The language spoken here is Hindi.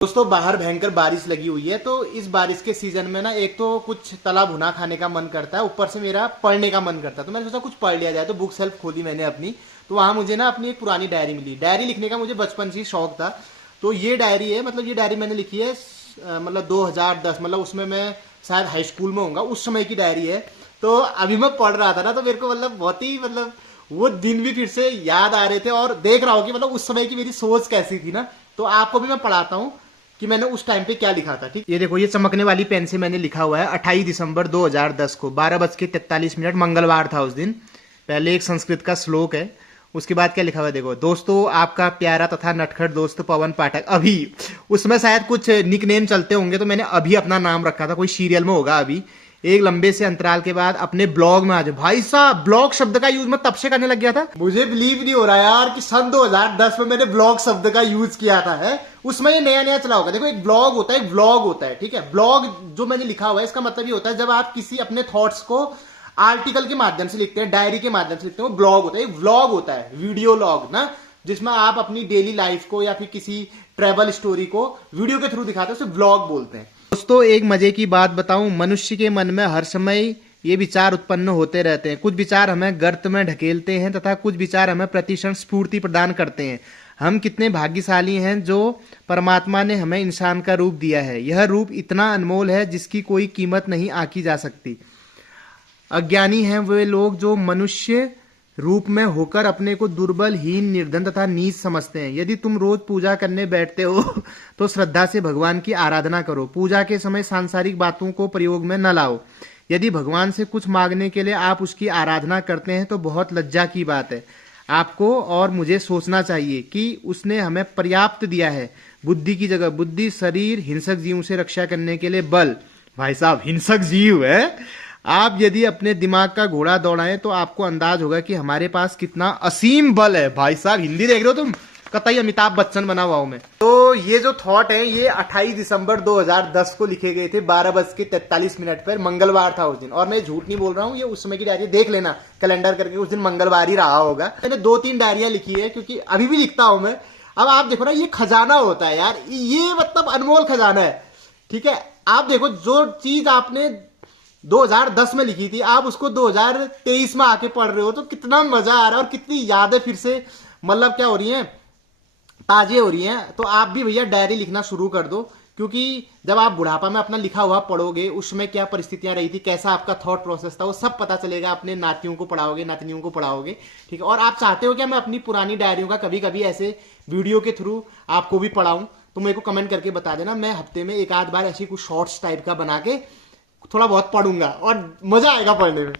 दोस्तों बाहर भयंकर बारिश लगी हुई है, तो इस बारिश के सीजन में ना एक तो कुछ तला भुना खाने का मन करता है, ऊपर से मेरा पढ़ने का मन करता है। तो मैंने सोचा कुछ पढ़ लिया जाए, तो बुक सेल्फ खोली मैंने अपनी। तो वहां मुझे ना अपनी एक पुरानी डायरी मिली। डायरी लिखने का मुझे बचपन से ही शौक था। तो ये डायरी है, मतलब ये डायरी मैंने लिखी है मतलब 2010, मतलब उसमें मैं शायद हाई स्कूल में होऊंगा, उस समय की डायरी है। तो अभी मैं पढ़ रहा था ना, तो मेरे को मतलब बहुत ही मतलब वो दिन भी फिर से याद आ रहे थे, और देख रहा हूँ कि मतलब उस समय की मेरी सोच कैसी थी ना। तो आपको भी मैं पढ़ाता हूँ कि मैंने उस टाइम पे क्या लिखा था। ठीक, ये देखो, ये चमकने वाली पेन से मैंने लिखा हुआ है 28 दिसंबर 2010 को 12:43 मंगलवार था उस दिन। पहले एक संस्कृत का श्लोक है, उसके बाद क्या लिखा हुआ है देखो। दोस्तों, आपका प्यारा तथा नटखट दोस्त पवन पाठक। अभी उसमें शायद कुछ निकनेम चलते होंगे, तो मैंने अभी अपना नाम रखा था, कोई सीरियल में होगा अभी। एक लंबे से अंतराल के बाद अपने ब्लॉग में आ जाओ। भाई साहब, ब्लॉग शब्द का यूज मैं तब से करने लग गया था। मुझे बिलीव नहीं हो रहा यार कि सन 2010 में मैंने ब्लॉग शब्द का यूज किया था। है उसमें ये नया नया चला होगा। देखो, एक ब्लॉग होता है, एक व्लॉग होता है। ठीक है, ब्लॉग जो मैंने लिखा हुआ है, इसका मतलब ये होता है जब आप किसी अपने थॉट्स को आर्टिकल के माध्यम से लिखते हैं, डायरी के माध्यम से लिखते हैं, वो ब्लॉग होता है। एक व्लॉग होता है, वीडियो लॉग ना, जिसमें आप अपनी डेली लाइफ को या फिर किसी ट्रेवल स्टोरी को वीडियो के थ्रू दिखाते हैं, उसे व्लॉग बोलते हैं। दोस्तों, एक मजे की बात बताऊं, मनुष्य के मन में हर समय ये विचार उत्पन्न होते रहते हैं। कुछ विचार हमें गर्त में ढकेलते हैं तथा कुछ विचार हमें प्रतिक्षण स्फूर्ति प्रदान करते हैं। हम कितने भाग्यशाली हैं जो परमात्मा ने हमें इंसान का रूप दिया है। यह रूप इतना अनमोल है जिसकी कोई कीमत नहीं आंकी जा सकती। अज्ञानी हैं वे लोग जो मनुष्य रूप में होकर अपने को दुर्बल, हीन, निर्धन तथा नीच समझते हैं। यदि तुम रोज पूजा करने बैठते हो तो श्रद्धा से भगवान की आराधना करो। पूजा के समय सांसारिक बातों को प्रयोग में न लाओ। यदि भगवान से कुछ मांगने के लिए आप उसकी आराधना करते हैं तो बहुत लज्जा की बात है। आपको और मुझे सोचना चाहिए कि उसने हमें पर्याप्त दिया है। बुद्धि की जगह बुद्धि, शरीर, हिंसक जीवों से रक्षा करने के लिए बल। भाई साहब, हिंसक जीव है। आप यदि अपने दिमाग का घोड़ा दौड़ाएं तो आपको अंदाज होगा कि हमारे पास कितना असीम बल है। भाई साहब, हिंदी देख रहे हो तुम? कतई अमिताभ बच्चन बना हुआ हूं मैं। तो ये जो थॉट है, ये 28 दिसंबर 2010 को लिखे गए थे 12:43 पर। मंगलवार था उस दिन, और मैं झूठ नहीं बोल रहा हूँ, ये उस समय की डायरी। देख लेना कैलेंडर करके, उस दिन मंगलवार ही रहा होगा। मैंने 2-3 डायरियां लिखी है, क्योंकि अभी भी लिखता हूं मैं। अब आप देखो ना, ये खजाना होता है यार, ये मतलब अनमोल खजाना है। ठीक है, आप देखो, जो चीज आपने 2010 में लिखी थी, आप उसको 2023 में आके पढ़ रहे हो, तो कितना मजा आ रहा है और कितनी यादें फिर से मतलब क्या हो रही हैं, ताजे हो रही हैं। तो आप भी भैया डायरी लिखना शुरू कर दो, क्योंकि जब आप बुढ़ापा में अपना लिखा हुआ पढ़ोगे, उसमें क्या परिस्थितियां रही थी, कैसा आपका थॉट प्रोसेस था, वो सब पता चलेगा। अपने नातियों को पढ़ाओगे, नातनियों को पढ़ाओगे। ठीक है, और आप चाहते हो क्या मैं अपनी पुरानी डायरियों का कभी कभी ऐसे वीडियो के थ्रू आपको भी पढ़ाऊं? तो मेरे को कमेंट करके बता देना। मैं हफ्ते में एक आध बार ऐसी कुछ शॉर्ट्स टाइप का बना के थोड़ा बहुत पढ़ूंगा, और मजा आएगा पढ़ने में।